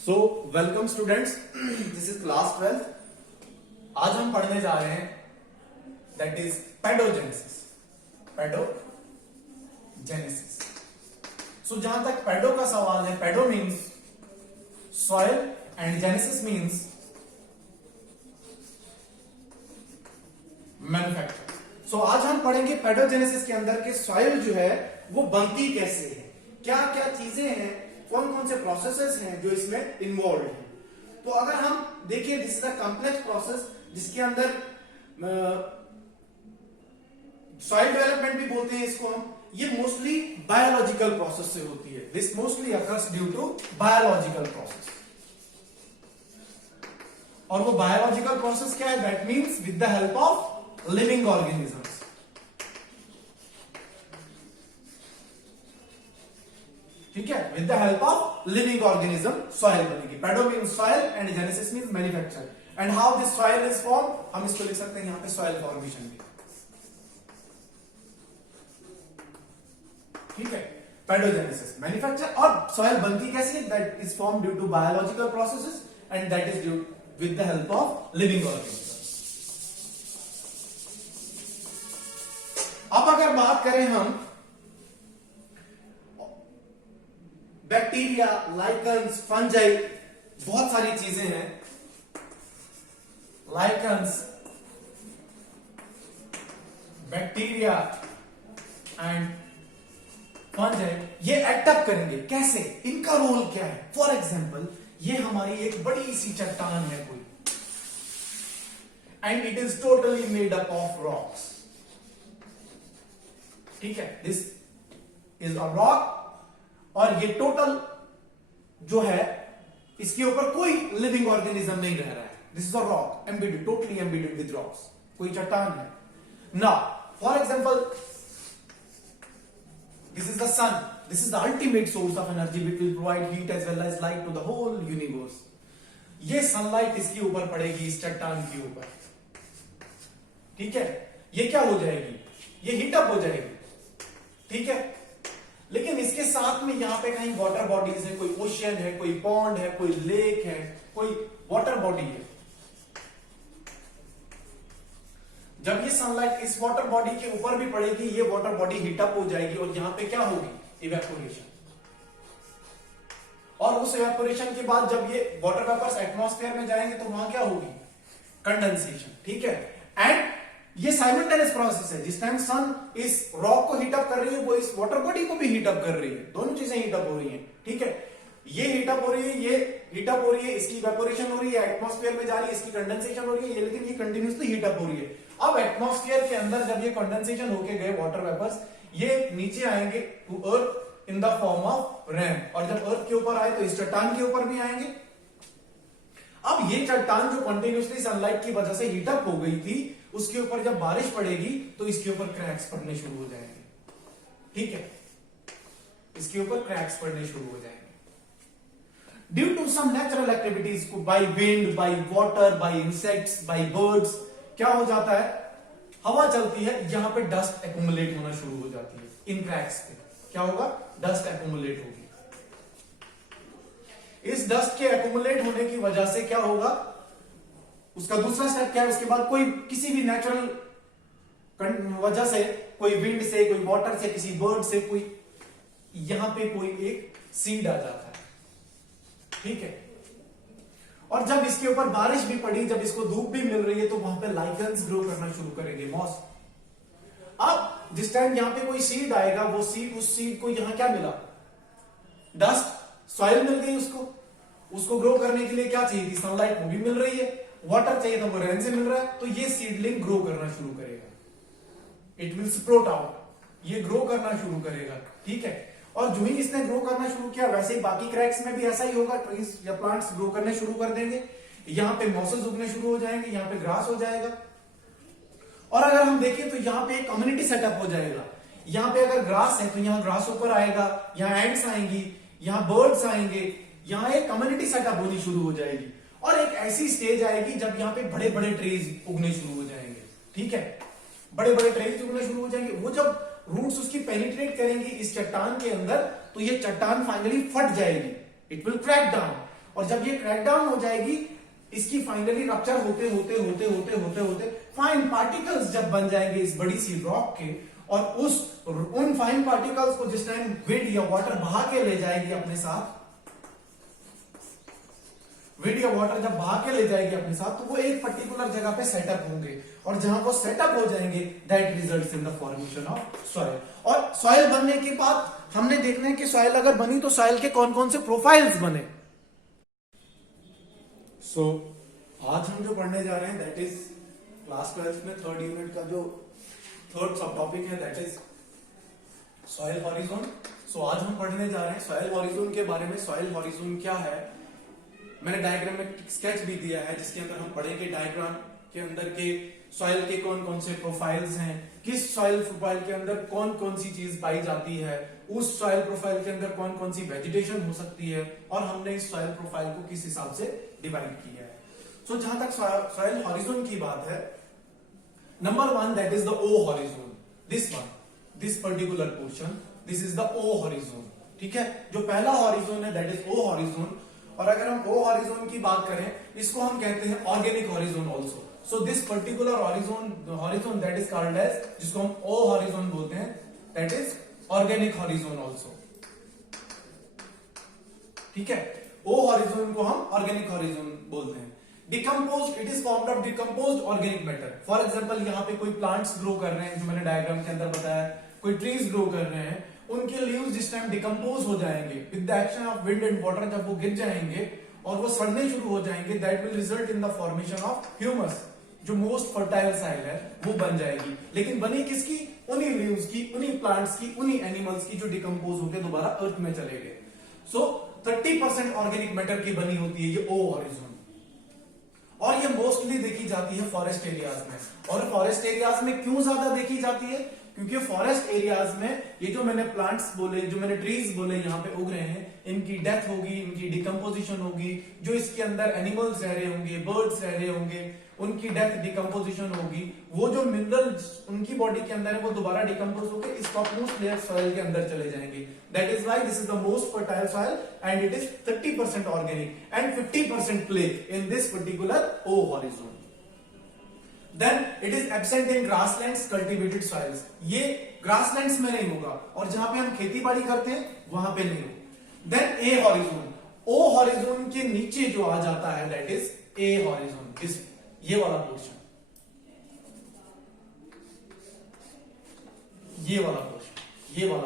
So welcome students, this is class 12। आज हम पढ़ने जा रहे हैं that is pedogenesis. Pedogenesis. So जहां तक पेडो का सवाल है, pedo means soil and genesis means manufacture. So आज हम पढ़ेंगे पेडोजेनेसिस के अंदर के सॉइल जो है वो बनती कैसे है, क्या क्या चीजें हैं, कौन कौन से प्रोसेसेस हैं जो इसमें इन्वॉल्व हैं। तो अगर हम देखिए, this is a complex process जिसके अंदर सॉइल डेवलपमेंट भी बोलते हैं इसको हम। ये मोस्टली बायोलॉजिकल प्रोसेस से होती है। This mostly occurs due to biological process. और वो बायोलॉजिकल प्रोसेस क्या है? That means with the help of living organisms. ठीक है, with the help of living organism soil बनेगी। Pedo means soil and genesis means manufacture. And how this soil is form, हम इसको लिख सकते हैं यहां पे सॉइल फॉर्मेशन भी। ठीक है, पेडोजेनेसिस, मैन्युफैक्चर। और सॉइल बनती कैसे है? That is form due to biological processes and that is due with the help of living organism. अब अगर बात करें हम बैक्टीरिया, लाइकन्स, फंजाई, बहुत सारी चीजें हैं। लाइकन्स, बैक्टीरिया एंड फंजाई, ये एक्टअप करेंगे कैसे, इनका रोल क्या है? फॉर एग्जाम्पल, ये हमारी एक बड़ी सी चट्टान है कोई, and it is totally made up of rocks. ठीक है, दिस इज अ रॉक, और ये टोटल जो है इसके ऊपर कोई लिविंग ऑर्गेनिज्म नहीं रह रहा है। This is a rock, embedded, totally embedded with rocks, कोई चट्टान है ना। For example, this is the sun, this is the ultimate source of energy which will provide heat as well as light to the whole universe. ये sunlight इसके ऊपर पड़ेगी, इस चट्टान के ऊपर। ठीक है, ये क्या हो जाएगी? ये हीटअप हो जाएगी। ठीक है, लेकिन इसके साथ में यहां पे कहीं वाटर बॉडीज है, कोई ओशियन है, कोई पॉन्ड है, कोई लेक है, कोई वाटर बॉडी है। जब ये सनलाइट इस वाटर बॉडी के ऊपर भी पड़ेगी, ये वाटर बॉडी हीटअप हो जाएगी और यहां पे क्या होगी? इवेपोरेशन। और उस इवेपोरेशन के बाद जब ये वाटर वेपर्स एटमॉस्फेयर में जाएंगे तो वहां क्या होगी? कंडेंसेशन। ठीक है, एंड ये साइमल्टेनियस प्रोसेस है। जिस टाइम सन इस रॉक को हीटअप कर रही है, वो इस वाटर बॉडी को भी हीटअप कर रही है। दोनों चीजें हीटअप हो रही हैं। ठीक है, ये हीटअप हो रही है, ये हीटअप हो रही है, इसकी इवेपोरेशन हो रही है, एटमॉस्फेयर में जा रही है, इसकी कंडेंसेशन हो रही है, लेकिन ये कंटिन्यूसली हीटअप हो रही है। अब एटमॉस्फेयर के अंदर जब ये कंडेंसेशन होके गए वाटर वेपर्स, ये नीचे आएंगे to earth in the form of rain, और जब अर्थ के ऊपर आए तो इस चट्टान के ऊपर भी आएंगे। अब ये चट्टान जो कंटिन्यूसली सनलाइट की वजह से हीटअप हो गई थी, उसके ऊपर जब बारिश पड़ेगी तो इसके ऊपर क्रैक्स पड़ने शुरू हो जाएंगे। ठीक है, इसके ऊपर क्रैक्स पड़ने शुरू हो जाएंगे due to some natural activities, by wind, by water, by insects, by birds. क्या हो जाता है? हवा चलती है, यहां पे डस्ट एक्यूमुलेट होना शुरू हो जाती है। इन क्रैक्स पे क्या होगा? डस्ट एक्यूमुलेट होगी। इस डस्ट के एक्यूमुलेट होने की वजह से क्या होगा? उसका दूसरा स्टेप क्या है? उसके बाद कोई किसी भी नेचुरल वजह से, कोई विंड से, कोई वाटर से, किसी बर्ड से, कोई यहां पे कोई एक सीड आ जाता है। ठीक है, और जब इसके ऊपर बारिश भी पड़ी, जब इसको धूप भी मिल रही है, तो वहां पे लाइकन्स ग्रो करना शुरू करेंगे, मॉस। अब जिस टाइम यहां पे कोई सीड आएगा, वो सीड, उस सीड को यहां क्या मिला? डस्ट, सॉइल मिल गई उसको ग्रो करने के लिए क्या चाहिए थी? सनलाइट, वो भी मिल रही है। वाटर चाहिए था, वो रेन से मिल रहा है। तो ये सीडलिंग ग्रो करना शुरू करेगा, इट विल स्प्रोट आउट, ये ग्रो करना शुरू करेगा। ठीक है, और जो ही इसने ग्रो करना शुरू किया, वैसे ही बाकी क्रैक्स में भी ऐसा ही होगा। ट्रीज या प्लांट्स ग्रो करने शुरू कर देंगे, यहां पे मॉसेस उगने शुरू हो जाएंगे, यहां पे ग्रास हो जाएगा। और अगर हम देखें तो यहां पे एक कम्युनिटी सेटअप हो जाएगा। यहां पे अगर ग्रास है तो यहां ग्रास ऊपर आएगा, यहां एंड्स आएंगी, यहां बर्ड्स आएंगे, यहां एक कम्युनिटी सेटअप होनी शुरू हो जाएगी। और एक ऐसी स्टेज आएगी जब यहां पे बड़े बड़े ट्रीज उगने शुरू हो जाएंगे। ठीक है, बड़े बड़े ट्रीज उगने शुरू हो जाएंगे। वो जब रूट्स उसकी पेनिट्रेट करेंगी इस चट्टान के अंदर, तो ये चट्टान फाइनली फट जाएगी, इट विल क्रैक डाउन। और जब ये क्रैक डाउन हो जाएगी, इसकी फाइनली रप्चर होते होते होते होते होते होते फाइन पार्टिकल्स जब बन जाएंगे इस बड़ी सी रॉक के, और उन फाइन पार्टिकल्स को जिस टाइम विंड या वाटर बहा के ले जाएगी अपने साथ, विंड या वाटर जब बहा के ले जाएगी अपने साथ, तो वो एक पर्टिकुलर जगह पे सेटअप होंगे, और जहां वो सेटअप हो जाएंगे that results in the formation of soil. और सॉइल बनने के बाद हमने देखना है कि सॉइल अगर बनी तो सॉइल के कौन कौन से प्रोफाइल्स बने। सो आज हम जो पढ़ने जा रहे हैं दैट इज क्लास 12 में थर्ड यूनिट का जो थर्ड सब टॉपिक है दैट इज सॉइल हॉरिजॉन। सो आज हम पढ़ने जा रहे हैं सॉइल हॉरिजॉन के बारे में। सॉइल हॉरिजॉन क्या है, मैंने डायग्राम में स्केच भी दिया है जिसके अंदर हम पढ़ेंगे डायग्राम के अंदर के सॉइल के कौन कौन से प्रोफाइल्स हैं, किस सॉइल प्रोफाइल के अंदर कौन कौन सी चीज पाई जाती है, उस सॉइल प्रोफाइल के अंदर कौन कौन सी वेजिटेशन हो सकती है, और हमने इस सॉइल प्रोफाइल को किस हिसाब से डिवाइड किया है। सो जहां तक सॉइल हॉरिजॉन की बात है, number 1 that is the O horizon, this one, this particular portion, this is the O horizon. ठीक है, जो पहला हॉरिजॉन है दैट इज ओ हॉरिजॉन। और अगर हम ओ हॉरिजॉन की बात करें, इसको हम कहते हैं organic horizon also. So this particular horizon that is called as, जिसको हम ओ हॉरिजॉन बोलते हैं, that is organic horizon also. ठीक है, ओ हॉरिजॉन को हम ऑर्गेनिक हॉरिजॉन बोलते हैं। Decompose, it is formed of decomposed organic matter. For example यहाँ पे कोई प्लांट्स ग्रो कर रहे हैं, जो मैंने डायग्राम के अंदर बताया, कोई ट्रीज ग्रो कर रहे हैं, उनके लीव्स जिस टाइम डिकम्पोज हो जाएंगे with the action of wind and water, जब वो गिर जाएंगे और वो सड़ने शुरू हो जाएंगे, that will result in the formation of humus, जो मोस्ट फर्टाइल सॉइल है वो बन जाएगी। लेकिन बनी किसकी? उन्हीं लीव्स की, उन्हीं प्लांट्स की, उन्हीं एनिमल्स की जो डिकम्पोज होकर दोबारा अर्थ में चले गए। सो 30% ऑर्गेनिक मैटर की बनी होती है ये ओ हॉरिजॉन, और ये मोस्टली देखी जाती है फॉरेस्ट एरियाज में। और फॉरेस्ट एरियाज में क्यों ज्यादा देखी जाती है? क्योंकि फॉरेस्ट एरियाज में ये जो मैंने प्लांट्स बोले, जो मैंने ट्रीज बोले यहाँ पे उग रहे हैं, इनकी डेथ होगी, इनकी डिकम्पोजिशन होगी, जो इसके अंदर एनिमल्स रह रहे होंगे, बर्ड्स रह रहे होंगे, उनकी डेथ डिकम्पोजिशन होगी, वो जो मिनरल्स उनकी बॉडी के अंदर है वो दोबारा डिकम्पोज होकर इस टॉपमोस्ट लेयर सॉइल के अंदर चले जाएंगे। That is why this is the most fertile soil and it is 30% organic and 50% clay in this particular O horizon. Then it is absent in grasslands, cultivated soils. ये grasslands में नहीं होगा, और जहां पे हम खेती बाड़ी करते हैं वहां पे नहीं होगा। Then A horizon, O horizon के नीचे जो आ जाता है that is A horizon, इस ये वाला पोर्शन, ये वाला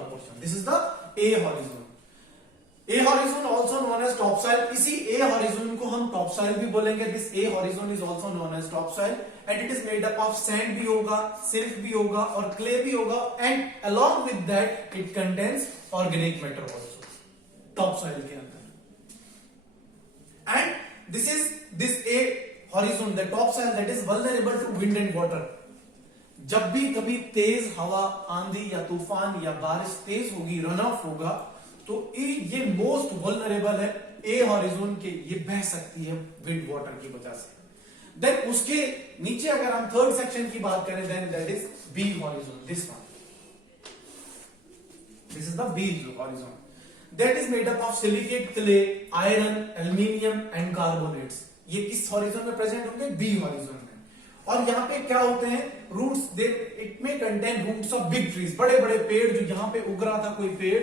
portion, this is the A horizon. A horizon also known as topsoil. इसी A horizon को हम topsoil भी बोलेंगे। This A horizon is also known as topsoil and it is made up of sand भी होगा, silt भी होगा और clay भी होगा, and along with that it contains organic matter also topsoil के अंदर। And this A horizon, the topsoil that is vulnerable to wind and water. जब भी कभी तेज हवा, आंधी या तूफान या बारिश तेज होगी, रन ऑफ होगा, तो ये मोस्ट वल्नरेबल है ए हॉरिजॉन के, ये बह सकती है विंड वाटर की वजह से। देन उसके नीचे अगर हम थर्ड सेक्शन की बात करें, then that is B horizon, this one, this is the B horizon, that is made up of silicate, clay, iron, aluminium and carbonates. ये किस हॉरिजॉन में प्रेजेंट होंगे? बी हॉरिजॉन में। और यहाँ पे क्या होते हैं? रूट्स, दे इट में contain roots of big trees, बड़े बड़े पेड़, जो यहाँ पे उग रहा था कोई पेड़,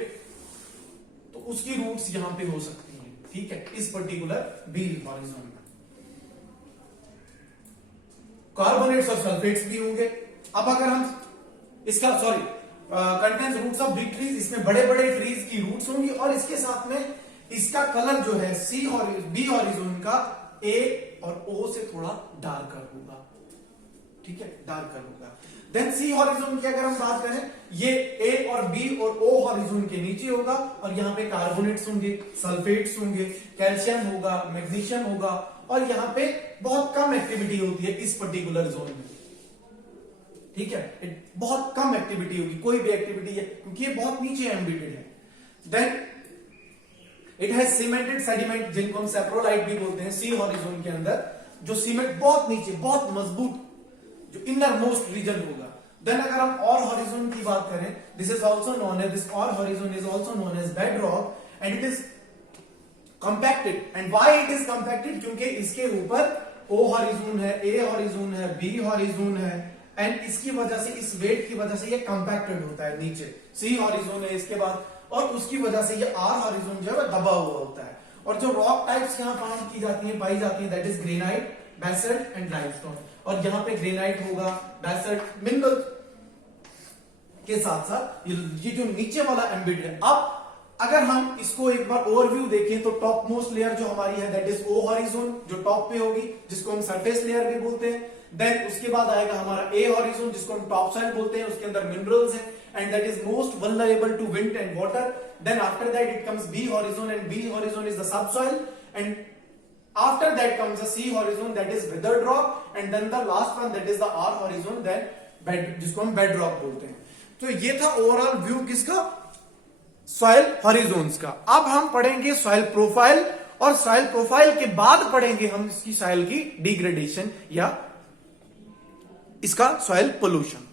तो उसकी रूट्स यहां पे हो सकती हैं। ठीक है, इस पर्टिकुलर बी हॉरिजॉन में कार्बोनेट्स और सल्फेट्स भी होंगे। अब अगर हम इसका contains roots of big trees, इसमें बड़े बड़े ट्रीज की रूट्स होंगी, और इसके साथ में इसका कलर जो है बी हॉरिजॉन का ए और ओ से थोड़ा डार्कर होगा। ठीक है, डार्कर होगा। देन सी हॉरिजॉन की अगर हम बात करें, ये ए और बी और ओ हॉरिजॉन के नीचे होगा, और यहाँ पे कार्बोनेट्स होंगे, सल्फेट्स होंगे, कैल्शियम होगा, मैग्नीशियम होगा, और यहाँ पे बहुत कम एक्टिविटी होती है इस पर्टिकुलर जोन में। ठीक है, बहुत कम एक्टिविटी होगी, कोई भी एक्टिविटी है, क्योंकि ये बहुत नीचे एम्बेडेड है। Then it has cemented sediment, जिनको हम सेप्रोलाइट भी बोलते हैं, सी हॉरिजॉन के अंदर जो सीमेंट बहुत नीचे, बहुत मजबूत, जो इनर मोस्ट रीजन होगा। देन अगर हम और हॉरिजॉन की बात करें, this is also known as, this R horizon is also known as bedrock, and it is compacted. And why it is compacted? क्योंकि इसके ऊपर O हॉरिजॉन है, A हॉरिजॉन है, B हॉरिजॉन है, and इसकी वजह से, इस वेट की वजह से ये कंपैक्टेड होता है नीचे। C हॉरिजॉन है इसके बाद, और उसकी वजह से ये R हॉरिजॉन जो है वो दबा हुआ होता है। और जो रॉक टाइप्स यहाँ फाउंड की जाती है, पाई जाती है, that is granite, basalt and limestone. और यहाँ पे ग्रेनाइट होगा, बेसल्ट, मिनरल के साथ साथ ये जो नीचे वाला एम्बिट है। अब अगर हम इसको एक बार ओवरव्यू देखें तो टॉप मोस्ट लेयर जो हमारी है दैट इज O हॉरिजॉन, जो टॉप पे होगी, जिसको हम सरफेस लेयर भी बोलते हैं। देन उसके बाद आएगा हमारा A हॉरिजॉन, जिसको हम टॉप सॉइल बोलते हैं, उसके अंदर मिनरल्स हैं and that is most vulnerable to wind and water. Then after that it comes B horizon, and B horizon is the subsoil, and after that comes the C horizon that is weathered rock, and then the last one that is the R horizon, then bed, जिसको हम bed rock बोलते हैं। तो ये था overall view किसका? Soil horizons का। अब हम पढ़ेंगे सॉइल प्रोफाइल, और सॉइल प्रोफाइल के बाद पढ़ेंगे हम इसकी सॉइल की डिग्रेडेशन या इसका सॉइल पोल्यूशन।